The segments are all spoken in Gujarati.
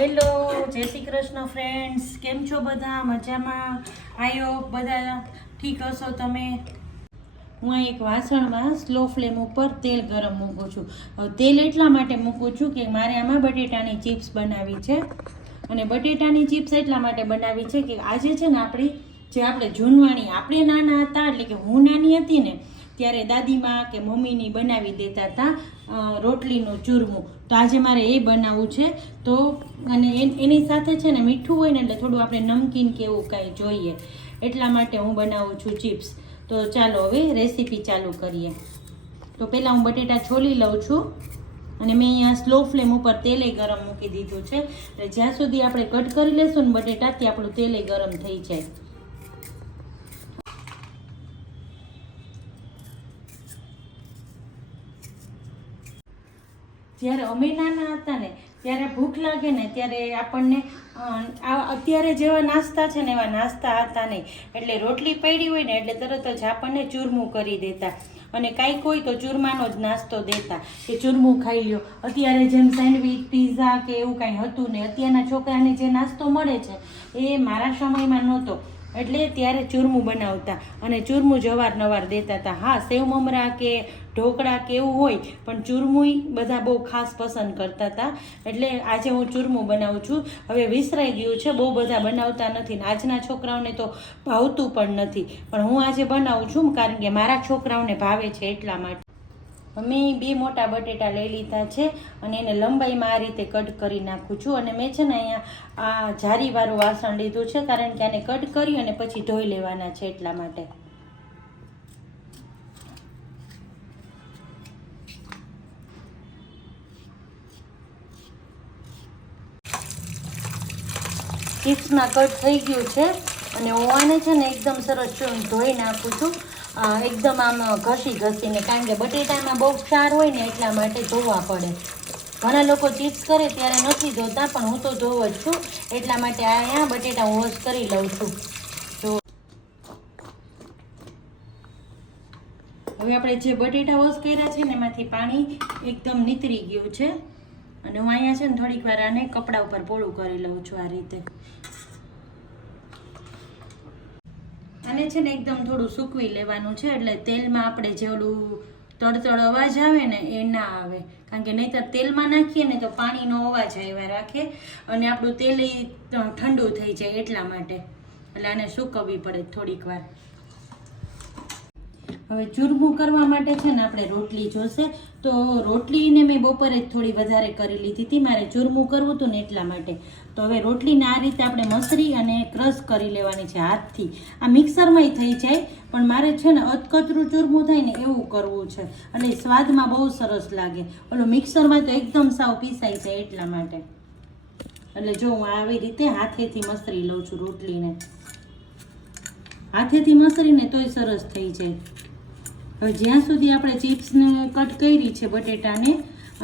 હેલો, જય શ્રી કૃષ્ણ ફ્રેન્ડ્સ. કેમ છો બધા? મજામાં? આયો બધા ઠીક હશો તમે? હું આ એક વાસણમાં સ્લો ફ્લેમ ઉપર તેલ ગરમ મૂકું છું. તેલ એટલા માટે મૂકું છું કે મારે આમાં બટેટાની ચિપ્સ બનાવી છે. અને બટેટાની ચિપ્સ એટલા માટે બનાવી છે કે આજે છે ને આપણે જૂનવાણી આપણે નાના હતા, એટલે કે હું નાની હતી ને ત્યારે દાદીમાં કે મમ્મીની બનાવી દેતા હતા રોટલીનું ચૂરમું. તો આજે મારે એ બનાવવું છે. તો અને એની સાથે છે ને મીઠું હોય ને એટલે થોડું આપણે નમકીન કે એવું કાંઈ જોઈએ, એટલા માટે હું બનાવું છું ચિપ્સ. તો ચાલો હવે રેસીપી ચાલુ કરીએ. તો પહેલાં હું બટેટા છોલી લઉં છું અને મેં અહીંયા સ્લો ફ્લેમ ઉપર તેલે ગરમ મૂકી દીધું છે. એટલે જ્યાં સુધી આપણે કટ કરી લેશું ને બટેટા ત્યાં આપણું તેલે ગરમ થઈ જાય. જ્યારે અમે નાના હતા ને ત્યારે ભૂખ લાગે ને ત્યારે આપણને અત્યારે જેવા નાસ્તા છે ને એવા નાસ્તા હતા નહીં. એટલે રોટલી પડી હોય ને એટલે તરત જ આપણને ચૂરમું કરી દેતા, અને કાંઈક હોય તો ચૂરમાનો જ નાસ્તો દેતા કે ચૂરમું ખાઈ લ્યો. અત્યારે જેમ સેન્ડવીચ, પીઝા કે એવું કાંઈ હતું ને અત્યારના છોકરાને જે નાસ્તો મળે છે એ મારા સમયમાં નહોતો. એટલે ત્યારે ચૂરમું બનાવતા અને ચૂરમું જ અવારનવાર દેતા હતા. હા, સેવ મમરા કે ઢોકળા કે એવું હોય, પણ ચૂરમું બધા બહુ ખાસ પસંદ કરતા હતા. એટલે આજે હું ચૂરમું બનાવું છું. હવે વિસરાઈ ગયું છે, બહુ બધા બનાવતા નથી ને આજના છોકરાઓને તો ભાવતું પણ નથી, પણ હું આજે બનાવું છું કારણ કે મારા છોકરાઓને ભાવે છે એટલા માટે. મેં 2 મોટા બટેટા લઈ લીધા છે અને એને લંબાઈમાં આ રીતે કટ કરી નાખું છું. અને મેં છે ને અહીંયા આ જારીવાળું વાસણ લીધું છે કારણ કે આને કટ કરી અને પછી ધોઈ લેવાના છે એટલા માટે. ચિપ્સમાં કટ થઈ ગયું છે અને હું આને છે ને એકદમ સરસ ધોઈ નાખું છું, એકદમ આમ ઘસીને, કારણ કે બટેટામાં બહુ ક્ષાર હોય ને એટલા માટે ધોવા પડે. ઘણા લોકો ચિપ્સ કરે ત્યારે નથી ધોતા, પણ હું તો ધોવ જ છું એટલા માટે અહીંયા બટેટા હું વોશ કરી લઉં છું. તો હવે આપણે જે બટેટા વોશ કર્યા છે ને એમાંથી પાણી એકદમ નીતરી ગયું છે અને હું અહીંયા છે ને થોડીક વાર આને કપડા ઉપર પોળું કરી લઉં છું આ રીતે. આને છે ને એકદમ થોડું સૂકવી લેવાનું છે એટલે તેલમાં આપણે જે ઓલું તડતડ અવાજ આવે ને એ ના આવે, કારણ કે નહીંતર તેલમાં નાખીએ ને તો પાણીનો અવાજ આવ્યા રાખે અને આપણું તેલ ઠંડુ થઈ જાય એટલા માટે. એટલે આને સૂકવવી પડે થોડીક વાર. હવે ચૂરમું કરવા માટે છે ને આપણે રોટલી જોશે. તો રોટલીને મેં બપોરે જ થોડી વધારે કરી લીધી હતી, મારે ચૂરમું કરવું હતું ને એટલા માટે. તો હવે રોટલીને આ રીતે આપણે મસરી અને ક્રશ કરી લેવાની છે હાથથી. આ મિક્સરમાંય થઈ જાય, પણ મારે છે ને અધકચરું ચૂરમું થાય ને એવું કરવું છે એટલે સ્વાદમાં બહુ સરસ લાગે. ઓલું મિક્સરમાં તો એકદમ સાવ પીસાઈ જાય એટલા માટે. એટલે જો હું આવી રીતે હાથેથી મસરી લઉં છું રોટલીને. હાથેથી મસરીને તોય સરસ થઈ જાય. હવે જ્યાં સુધી આપણે ચિપ્સને કટ કરી છે બટેટાને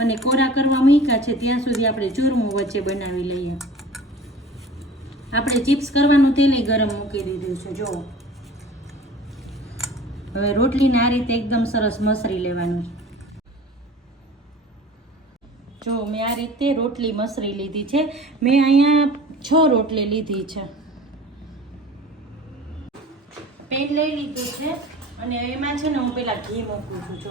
અને કોરા કરવા મૂક્યા છે ત્યાં સુધી આપણે ચૂરમું વચ્ચે બનાવી લઈએ. આપણે ચિપ્સ કરવાનું તેલ ગરમ મૂકી દીધું છે. જો હવે રોટલીને આ રીતે એકદમ સરસ મસરી લેવાનું. જો મેં આ રીતે રોટલી મસરી લીધી છે. મેં અહીંયા 6 રોટલી લીધી છે. પેન લઈ લીધું છે અને એમાં છે ને હું પેલા ઘી મૂકું છું. જો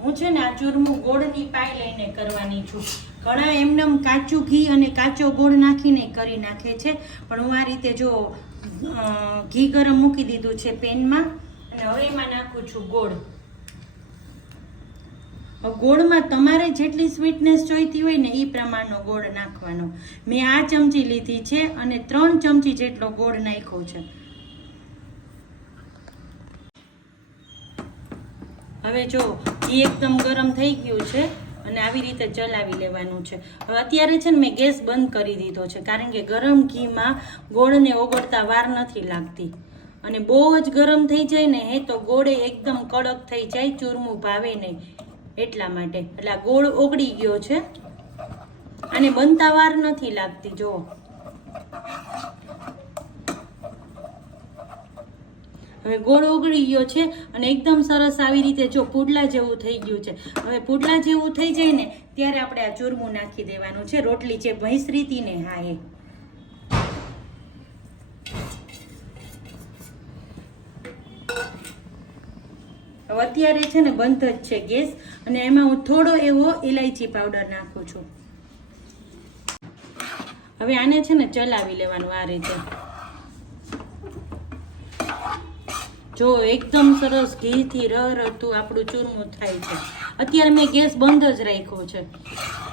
હું છે ને આ ચૂરમું ગોળની પાય લઈને કરવાની છું. ઘણા એમનેમ કાચું ઘી અને કાચો ગોળ નાખીને કરી નાખે છે, પણ હું આ રીતે જો ઘી ગરમ મૂકી દીધું છે પેનમાં અને હવે એમાં નાખું છું ગોળ. ગોળમાં તમારે જેટલી સ્વીટનેસ જોઈતી હોય ને એ પ્રમાણનો ગોળ નાખવાનો. મેં આ ચમચી લીધી છે અને 3 ચમચી જેટલો ગોળ નાખ્યો છે. હવે જો ઘી એકદમ ગરમ થઈ ગયું છે અને આવી રીતે ચલાવી લેવાનું છે. હવે અત્યારે છે ને મેં ગેસ બંધ કરી દીધો છે કારણ કે ગરમ ઘીમાં ગોળને ઓગળતા વાર નથી લાગતી, અને બહુ જ ગરમ થઈ જાય ને તો ગોળે એકદમ કડક થઈ જાય, ચૂરમું ભાવે નહીં એટલા માટે. એટલે આ ગોળ ઓગળી ગયો છે, આને બનતા વાર નથી લાગતી. જો હવે ગોળ ઓગળી ગયો છે અને એકદમ સરસ આવી રીતે જો પુડલા જેવું થઈ ગયું છે. હવે પુડલા જેવું થઈ જાય ને ત્યારે આપણે આ ચૂરમું નાખી દેવાનું છે. રોટલી જે ભૈંસરી હતી ને હા એ. હવે અત્યારે છે ને બંધ જ છે ગેસ અને એમાં હું થોડો એવો ઇલાયચી પાવડર નાખું છું. હવે આને છે ને ચલાવી લેવાનું આ રીતે. જો એકદમ સરસ ઘીથી રળતું આપણું ચૂરમું થાય છે. અત્યારે મેં ગેસ બંધ જ રાખ્યો છે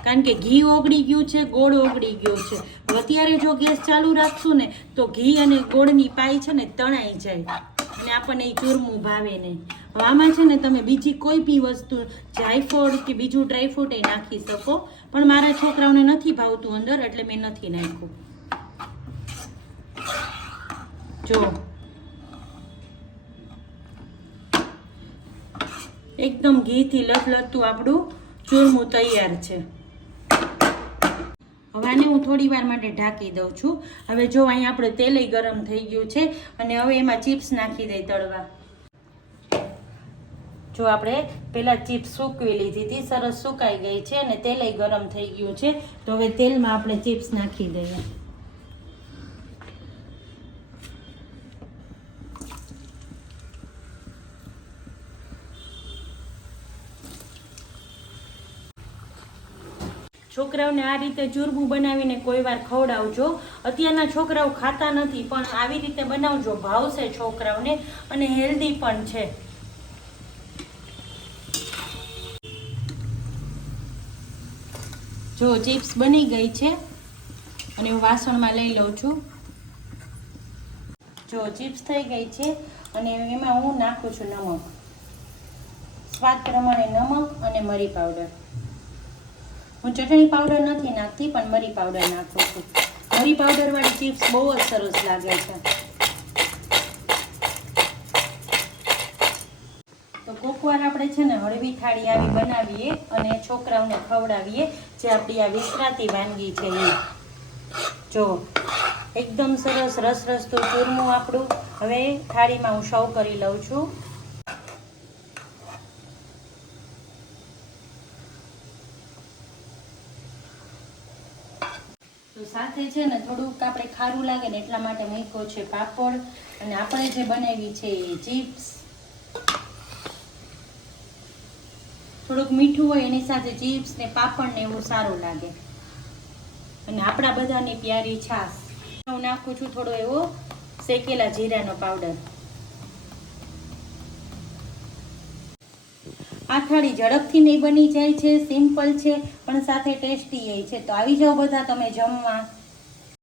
કારણ કે ઘી ઓગળી ગયું છે, ગોળ ઓગળી ગયો છે. અત્યારે જો ગેસ ચાલુ રાખશું ને તો ઘી અને ગોળની પાઈ છે ને તણાઈ જાય અને આપણને એ ચૂરમું ભાવે નહીં. હવે આમાં છે ને તમે બીજી કોઈ બી વસ્તુ જાયફળ કે બીજું ડ્રાયફ્રૂટ એ નાખી શકો, પણ મારા છોકરાઓને નથી ભાવતું અંદર એટલે મેં નથી નાખ્યું. જો એકદમ ઘીથી લથલથતું આપણું ચૂરમું તૈયાર છે. હવે આને હું થોડી વાર માટે ઢાંકી દઉં છું. હવે જો અહીંયા આપણે તેલ ગરમ થઈ ગયું છે અને હવે એમાં ચિપ્સ નાખી દઈ તળવા. જો આપણે પહેલાં ચિપ્સ સૂકવી લીધી હતી, સરસ સુકાઈ ગઈ છે અને તેલ ગરમ થઈ ગયું છે. તો હવે તેલમાં આપણે ચિપ્સ નાખી દઈએ. છોકરાઓને આ રીતે ચૂરમું બનાવીને કોઈ વાર ખવડાવજો. અત્યારના છોકરાઓ ખાતા નથી પણ આવી રીતે બનાવજો, ભાવશે છોકરાઓને અને હેલ્ધી પણ છે. જો ચિપ્સ બની ગઈ છે અને હું વાસણમાં લઈ લઉં છું. જો ચિપ્સ થઈ ગઈ છે અને એમાં હું નાખું છું નમક, સ્વાદ પ્રમાણે નમક અને મરી પાવડર. હું ચટણી પાવડર નથી નાખતી પણ મરી પાવડર નાખું છું. મરી પાવડર વાળી ચિપ્સ બહુ જ સરસ લાગે છે. તો કોકવાર આપણે છે ને હળવી થાળી આવી બનાવીએ અને છોકરાઓને ખવડાવીએ, જે આપણી આ વિસરાતી વાનગી છે એ. જો એકદમ સરસ રસરસતું ચૂરમું આપણું. હવે થાળીમાં હું સર્વ કરી લઉં છું. તો સાથે છે ને થોડુંક આપણે ખારું લાગે ને એટલા માટે મૂક્યો છે પાપડ અને આપણે જે બનાવી છે એ ચિપ્સ. થોડુંક મીઠું હોય એની સાથે ચિપ્સ ને પાપડ ને એવું સારું લાગે. અને આપણા બધાની પ્યારી છાશ. હું નાખું છું થોડો એવો શેકેલા જીરાનો પાવડર. આ થાળી ઝડપથી નહીં બની જાય છે, સિમ્પલ છે પણ સાથે ટેસ્ટી છે. તો આવી જાઓ બધા તમે જમવા.